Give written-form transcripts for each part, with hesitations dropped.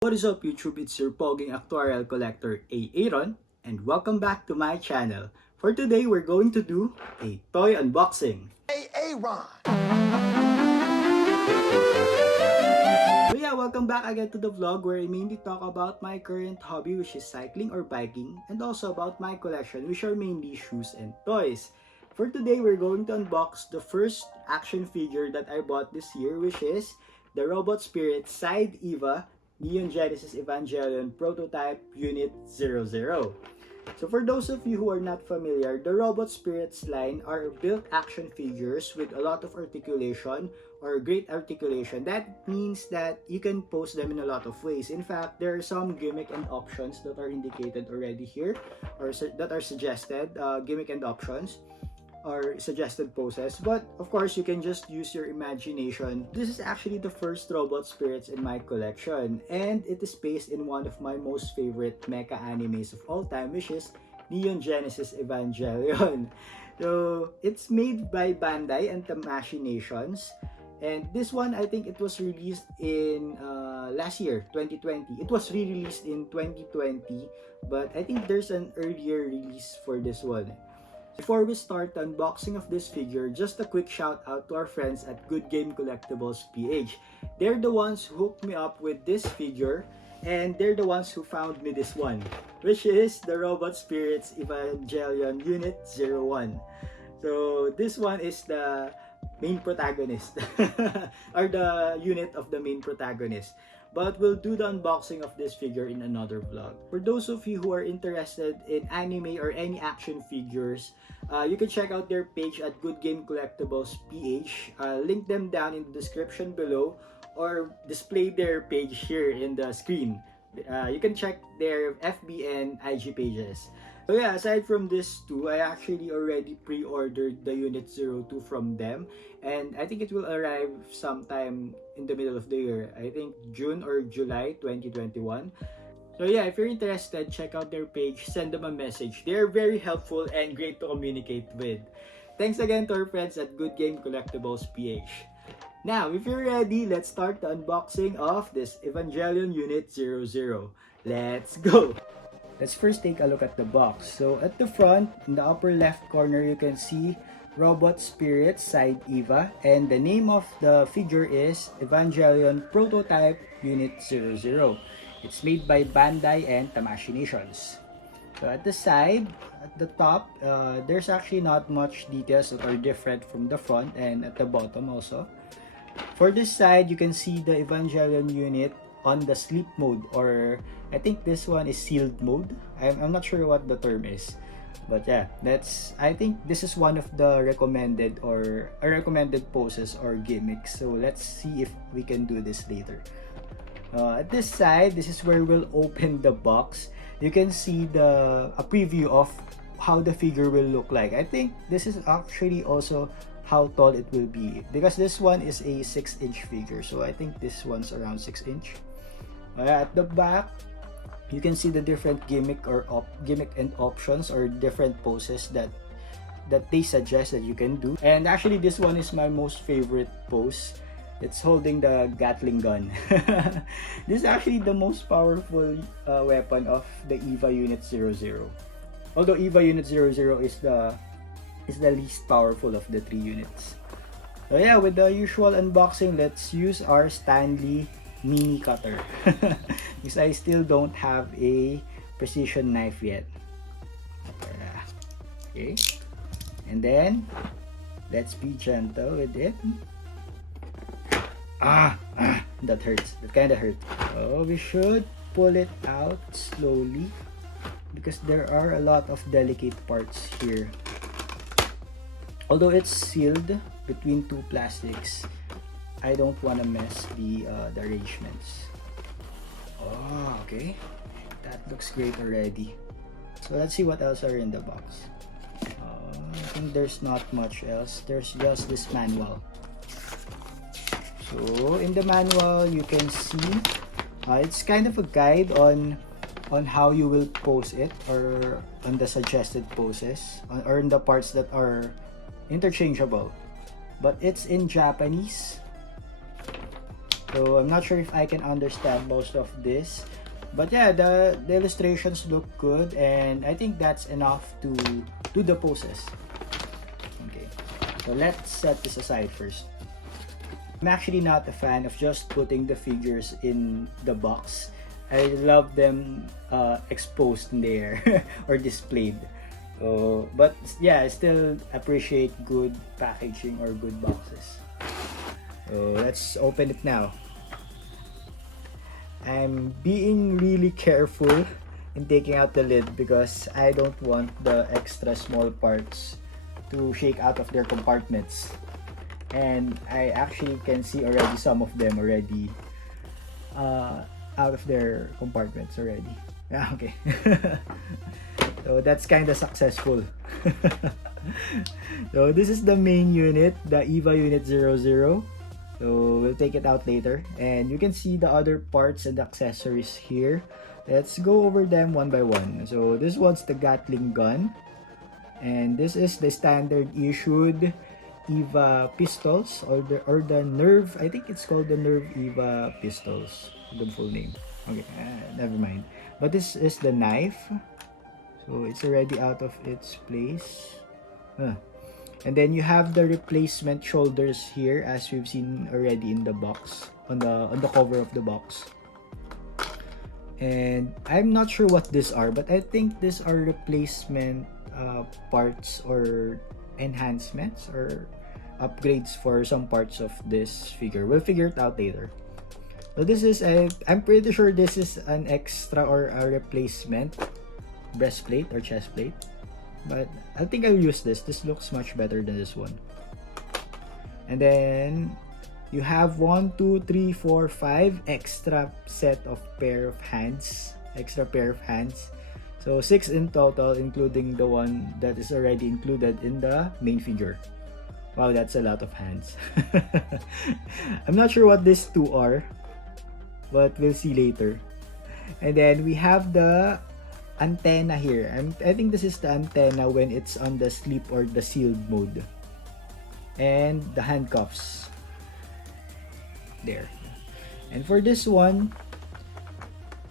What is up YouTube, it's your pogging actuarial collector Aaron and welcome back to my channel. For today, we're going to do a toy unboxing. Aaron. So yeah, welcome back again to the vlog where I mainly talk about my current hobby, which is cycling or biking, and also about my collection, which are mainly shoes and toys. For today, we're going to unbox the first action figure that I bought this year, which is the Robot Spirit Side Eva Neon Genesis Evangelion Prototype Unit 00. So for those of you who are not familiar, the Robot Spirits line are built action figures with a lot of articulation or great articulation. That means that you can pose them in a lot of ways. In fact, there are some gimmick and options that are indicated already here or that are suggested, gimmick and options or suggested poses, but of course you can just use your imagination. This is actually the first Robot Spirits in my collection, and it is based in one of my most favorite mecha animes of all time, which is Neon Genesis Evangelion. So it's made by Bandai and Damashii Nations, and this one, I think it was released in last year, 2020. It was re-released in 2020, but I think there's an earlier release for this one. Before we start the unboxing of this figure, just a quick shout out to our friends at Good Game Collectibles PH. They're the ones who hooked me up with this figure, and they're the ones who found me this one, which is the Robot Spirits Evangelion Unit 01. So this one is the main protagonist or the unit of the main protagonist. But we'll do the unboxing of this figure in another vlog. For those of you who are interested in anime or any action figures, you can check out their page at Good Game Collectibles PH. Link them down in the description below or display their page here in the screen. You can check their FB and IG pages. So yeah, aside from this two, I actually already pre-ordered the Unit 02 from them, and I think it will arrive sometime in the middle of the year. I think June or July 2021. So yeah, if you're interested, check out their page, send them a message. They're very helpful and great to communicate with. Thanks again to our friends at Good Game Collectibles PH. Now, if you're ready, let's start the unboxing of this Evangelion Unit 00. Let's go! Let's first take a look at the box. So at the front, in the upper left corner, you can see Robot Spirit Side Eva, and the name of the figure is Evangelion Prototype Unit 00. It's made by Bandai and Damashii Nations. So at the side, at the top, there's actually not much details that are different from the front, and at the bottom also. For this side, you can see the Evangelion unit on the sleep mode, or I think this one is sealed mode. I'm not sure what the term is, but yeah, I think this is one of the recommended poses or gimmicks. So let's see if we can do this later. At this side, this is where we'll open the box. You can see a preview of how the figure will look like. I think this is actually also how tall it will be, because this one is a 6-inch figure, so I think this one's around 6-inch. At the back, you can see the different gimmick and options or different poses that they suggest that you can do. And actually, this one is my most favorite pose. It's holding the Gatling gun. This is actually the most powerful weapon of the EVA Unit 00. Although EVA Unit 00 is the least powerful of the 3 units. So yeah, with the usual unboxing, let's use our Stanley mini cutter. Because I still don't have a precision knife yet. Okay. And then, let's be gentle with it. That hurts. That kind of hurt. So we should pull it out slowly, because there are a lot of delicate parts here. Although it's sealed between two plastics, I don't want to mess the arrangements. Oh, okay. That looks great already. So let's see what else are in the box. I think there's not much else. There's just this manual. So in the manual, you can see it's kind of a guide on how you will pose it, or on the suggested poses, or in the parts that are interchangeable, but it's in Japanese. So I'm not sure if I can understand most of this. But yeah, the illustrations look good, and I think that's enough to do the poses. Okay, so let's set this aside first. I'm actually not a fan of just putting the figures in the box. I love them exposed in there or displayed. But yeah, I still appreciate good packaging or good boxes. So let's open it now. I'm being really careful in taking out the lid because I don't want the extra small parts to shake out of their compartments. And I actually can see already some of them already out of their compartments already. Yeah, okay. So that's kind of successful. So this is the main unit, the EVA Unit 00. So we'll take it out later, and you can see the other parts and accessories here. Let's go over them one by one. So this one's the Gatling gun, and this is the standard issued EVA pistols, or the Nerve. I think it's called the Nerve EVA pistols. The full name. Okay, never mind. But this is the knife. So it's already out of its place. And then you have the replacement shoulders here, as we've seen already in the box, on the cover of the box. And I'm not sure what these are, but I think these are replacement parts or enhancements or upgrades for some parts of this figure. We'll figure it out later. So this is I'm pretty sure this is an extra or a replacement breastplate or chest plate. But I think I'll use this. This looks much better than this one. And then you have 1, 2, 3, 4, 5 extra set of pair of hands. Extra pair of hands. So 6 in total, including the one that is already included in the main figure. Wow, that's a lot of hands. I'm not sure what these two are, but we'll see later. And then we have the antenna here. I think this is the antenna when it's on the sleep or the sealed mode. And the handcuffs. There. And for this one,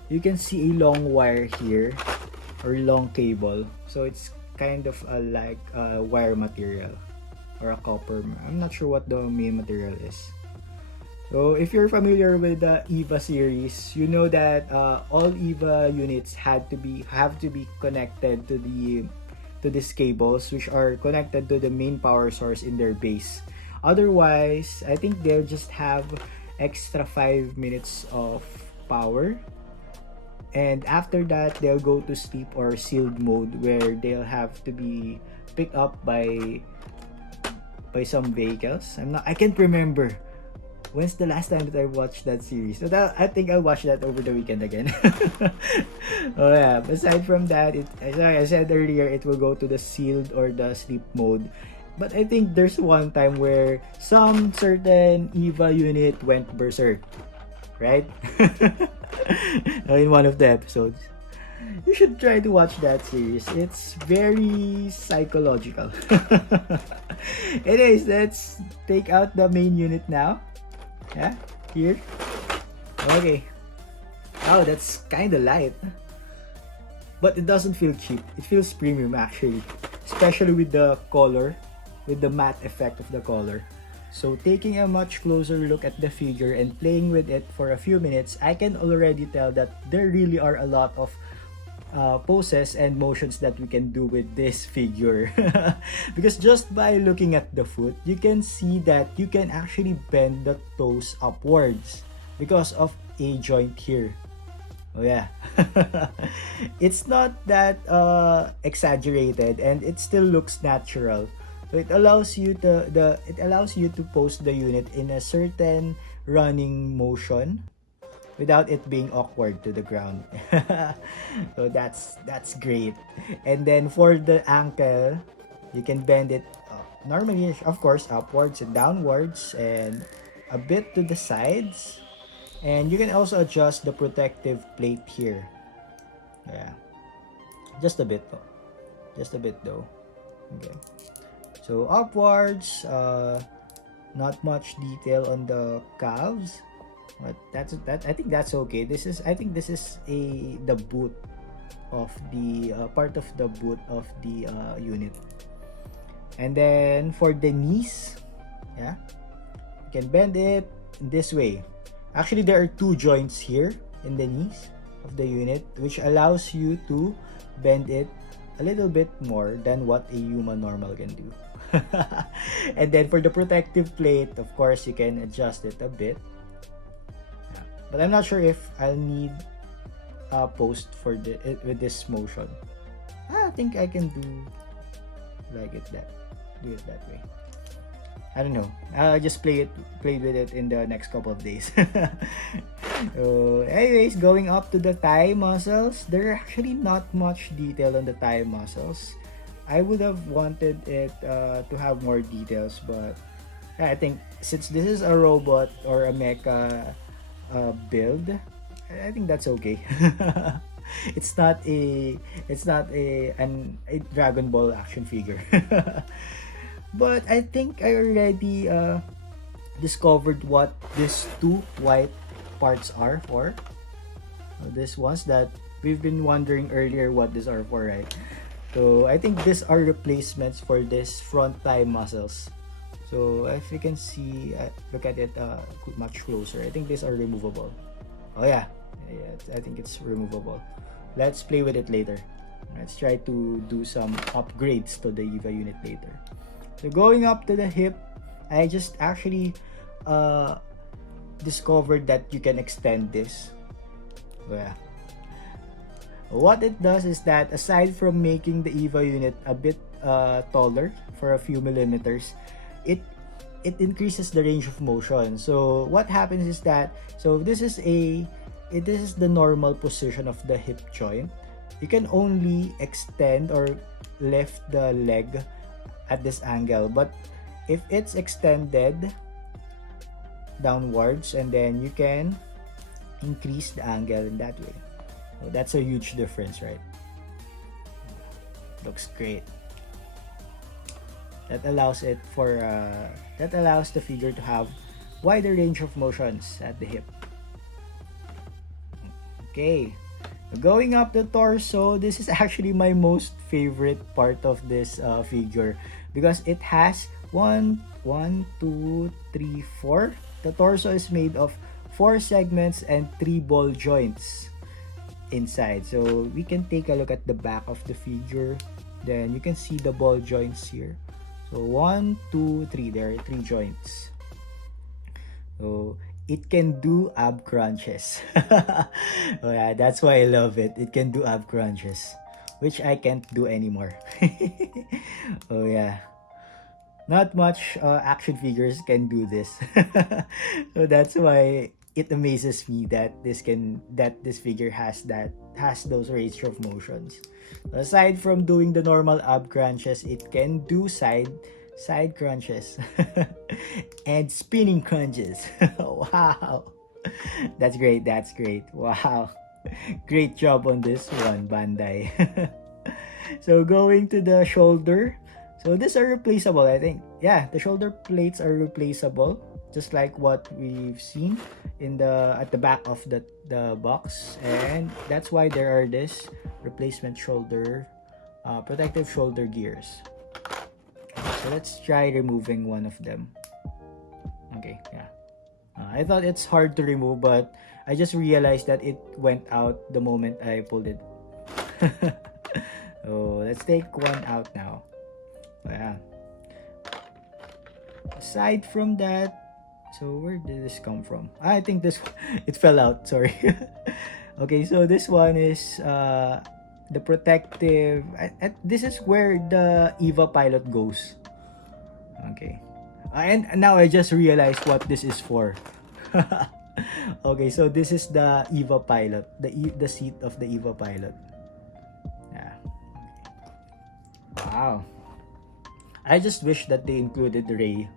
you can see a long wire here, or long cable. So it's kind of like a wire material or a copper. I'm not sure what the main material is. So if you're familiar with the EVA series, you know that all EVA units have to be connected to these cables, which are connected to the main power source in their base. Otherwise, I think they'll just have extra 5 minutes of power, and after that they'll go to sleep or sealed mode, where they'll have to be picked up by some vehicles. I can't remember. When's the last time that I watched that series? So I think I'll watch that over the weekend again. Oh yeah, aside from that, as I said earlier, it will go to the sealed or the sleep mode. But I think there's one time where some certain EVA unit went berserk, right? In one of the episodes. You should try to watch that series. It's very psychological. Anyways, let's take out the main unit now. Yeah, here. Okay. Wow, that's kind of light. But it doesn't feel cheap. It feels premium actually. Especially with the color, with the matte effect of the color. So taking a much closer look at the figure and playing with it for a few minutes, I can already tell that there really are a lot of poses and motions that we can do with this figure. Because just by looking at the foot, you can see that you can actually bend the toes upwards because of a joint here. Oh yeah. It's not that exaggerated, and it still looks natural. So it allows you to pose the unit in a certain running motion without it being awkward to the ground. So that's great. And then for the ankle, you can bend it normally, of course, upwards and downwards, and a bit to the sides. And you can also adjust the protective plate here. Yeah, just a bit though. Okay, so upwards, not much detail on the calves. But that. I think that's okay. I think this is the boot of the part of the boot of the unit. And then for the knees, yeah, you can bend it this way. Actually, there are two joints here in the knees of the unit, which allows you to bend it a little bit more than what a human normal can do. And then for the protective plate, of course, you can adjust it a bit. Yeah. But I'm not sure if I'll need a post for with this motion. I think I can do it that way. I don't know. I'll just play with it in the next couple of days. So, anyways, going up to the thigh muscles, there are actually not much detail on the thigh muscles. I would have wanted it to have more details, but I think since this is a robot or a mecha build, I think that's okay. It's not a Dragon Ball action figure. But I think I already discovered what these two white parts are for. These ones that we've been wondering earlier what these are for, right? So I think these are replacements for this front thigh muscles. So if you can see, look at it much closer. I think these are removable. Oh yeah, I think it's removable. Let's play with it later. Let's try to do some upgrades to the EVA unit later. So going up to the hip, I just actually discovered that you can extend this. Yeah. What it does is that aside from making the EVA unit a bit taller for a few millimeters, it increases the range of motion. So what happens is that this is the normal position of the hip joint. You can only extend or lift the leg at this angle, but if it's extended downwards, and then you can increase the angle in that way. So that's a huge difference, right? Looks great. That allows the figure to have wider range of motions at the hip. Okay, going up the torso, this is actually my most favorite part of this figure because it has 1, 2, 3, 4. The torso is made of 4 segments and 3 ball joints inside. So we can take a look at the back of the figure. Then you can see the ball joints here. So 1, 2, 3. There are 3 joints. So it can do ab crunches. Oh yeah, that's why I love it. It can do ab crunches, which I can't do anymore. Oh yeah. Not much action figures can do this. So that's why it amazes me that this figure has those range of motions. Aside from doing the normal ab crunches, it can do side crunches and spinning crunches. Wow, that's great. Wow, great job on this one, Bandai. So going to the shoulder. So these are replaceable, I think. Yeah, the shoulder plates are replaceable, just like what we've seen at the back of the box, and that's why there are this replacement shoulder, protective shoulder gears. So let's try removing one of them. Okay, yeah. I thought it's hard to remove, but I just realized that it went out the moment I pulled it. So let's take one out now. Yeah. Aside from that, so where did this come from? I think it fell out, sorry. Okay, so this one is the protective. This is where the EVA pilot goes. Okay. And now I just realized what this is for. Okay, so this is the EVA pilot, the seat of the EVA pilot. Yeah. Wow. I just wish that they included Rei,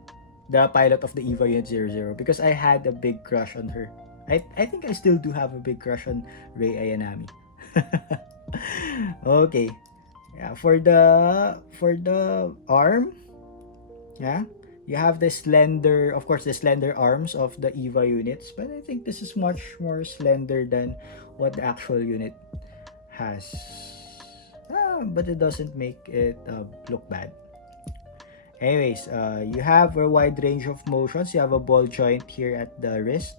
the pilot of the EVA Unit 00, because I had a big crush on her. I think I still do have a big crush on Rei Ayanami. Okay. Yeah, for the arm, yeah, You have the slender, of course, the slender arms of the EVA units, but I think this is much more slender than what the actual unit has. But it doesn't make it look bad. Anyways, you have a wide range of motions. You have a ball joint here at the wrist.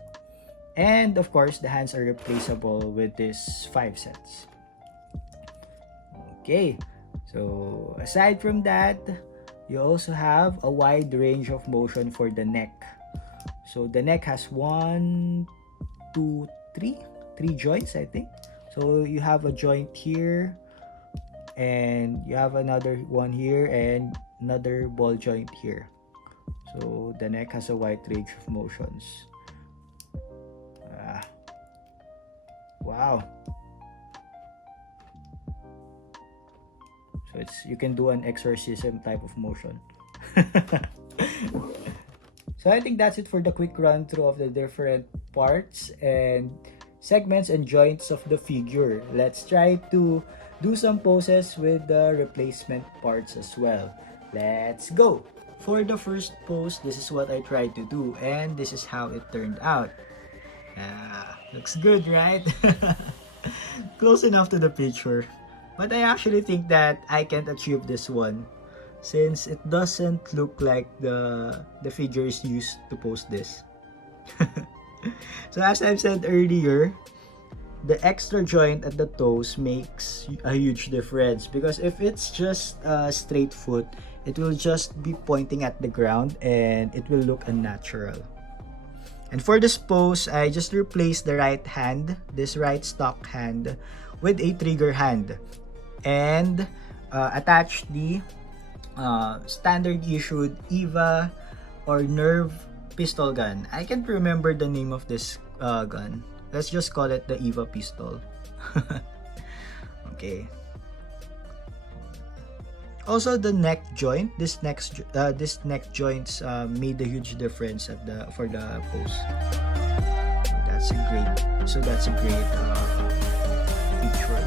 And of course, the hands are replaceable with these 5 sets. Okay, so aside from that, you also have a wide range of motion for the neck. So the neck has 1, 2, 3 joints, I think. So you have a joint here, and you have another one here, and another ball joint here. So the neck has a wide range of motions. Wow. So you can do an exorcism type of motion. So I think that's it for the quick run through of the different parts and segments and joints of the figure. Let's try to do some poses with the replacement parts as well. Let's go! For the first pose, this is what I tried to do, and this is how it turned out. Looks good, right? Close enough to the picture. But I actually think that I can't achieve this one, since it doesn't look like the figure is used to pose this. So as I've said earlier, the extra joint at the toes makes a huge difference, because if it's just a straight foot, it will just be pointing at the ground and it will look unnatural. And for this pose, I just replaced the right hand, this right stock hand, with a trigger hand, and attached the standard issued EVA or Nerve pistol gun. I can't remember the name of this gun. Let's just call it the EVA pistol. Okay. Also, the neck joint, this neck joints made a huge difference for the pose. So that's a great feature.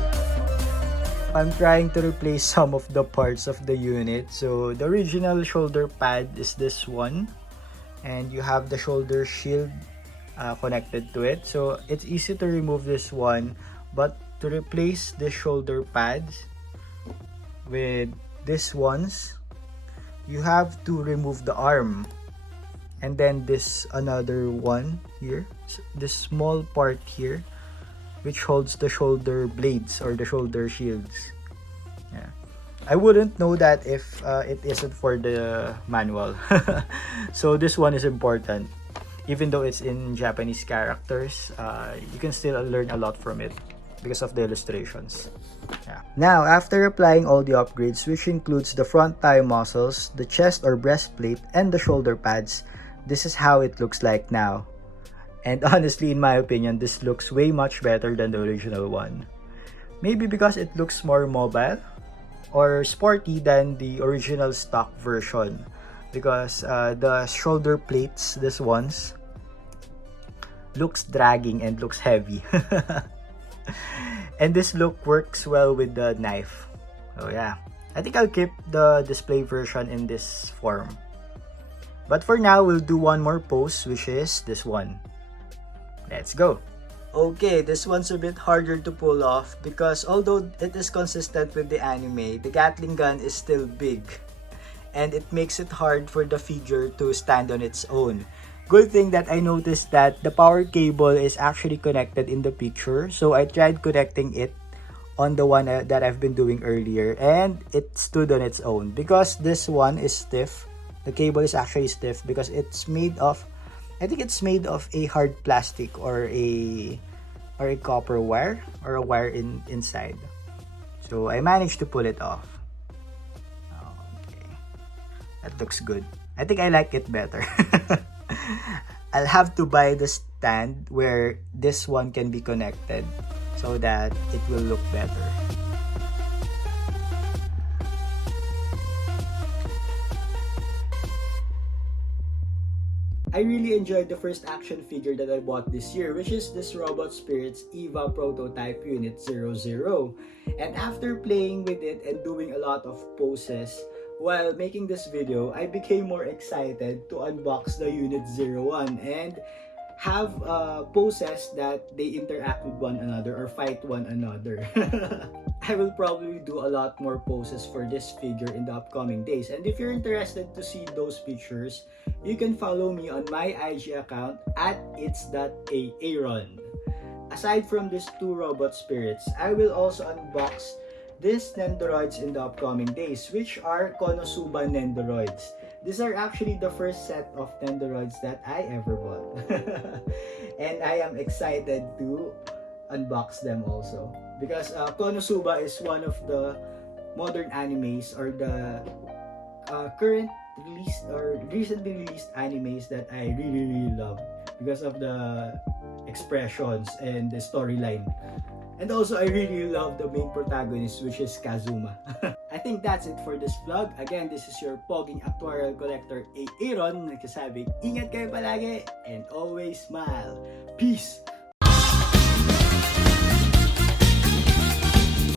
I'm trying to replace some of the parts of the unit. So the original shoulder pad is this one, and you have the shoulder shield connected to it. So it's easy to remove this one, but to replace the shoulder pads with these ones, you have to remove the arm, and then this another one here, this small part here, which holds the shoulder blades or the shoulder shields. Yeah, I wouldn't know that if it isn't for the manual. So this one is important. Even though it's in Japanese characters, you can still learn a lot from it because of the illustrations. Yeah. Now, after applying all the upgrades, which includes the front thigh muscles, the chest or breastplate, and the shoulder pads, this is how it looks like now. And honestly, in my opinion, this looks way much better than the original one. Maybe because it looks more mobile or sporty than the original stock version. Because the shoulder plates, this ones, looks dragging and looks heavy. And this look works well with the knife. So yeah, I think I'll keep the display version in this form. But for now, we'll do one more pose, which is this one. Let's go. Okay, this one's a bit harder to pull off because although it is consistent with the anime, the Gatling gun is still big. And it makes it hard for the figure to stand on its own. Good thing that I noticed that the power cable is actually connected in the picture. So I tried connecting it on the one that I've been doing earlier, and it stood on its own. Because this one is stiff, the cable is actually stiff because it's made of, I think it's made of a hard plastic or a copper wire or a wire inside. So I managed to pull it off. Okay, that looks good. I think I like it better. I'll have to buy the stand where this one can be connected so that it will look better. I really enjoyed the first action figure that I bought this year, which is this Robot Spirits EVA Prototype Unit 00. And after playing with it and doing a lot of poses, While making this video, I became more excited to unbox the Unit 01 and have poses that they interact with one another or fight one another. I will probably do a lot more poses for this figure in the upcoming days. And if you're interested to see those pictures, you can follow me on my IG account at its.aaron. Aside from these two robot spirits, I will also unbox these Nendoroids in the upcoming days, which are Konosuba Nendoroids. These are actually the first set of Nendoroids that I ever bought. And I am excited to unbox them also. Because Konosuba is one of the modern animes or the current released or recently released animes that I really love because of the expressions and the storyline. And also, I really love the main protagonist, which is Kazuma. I think that's it for this vlog. Again, this is your poging actuarial collector, Aaron, nagsasabi, ingat kayo palagi and always smile. Peace!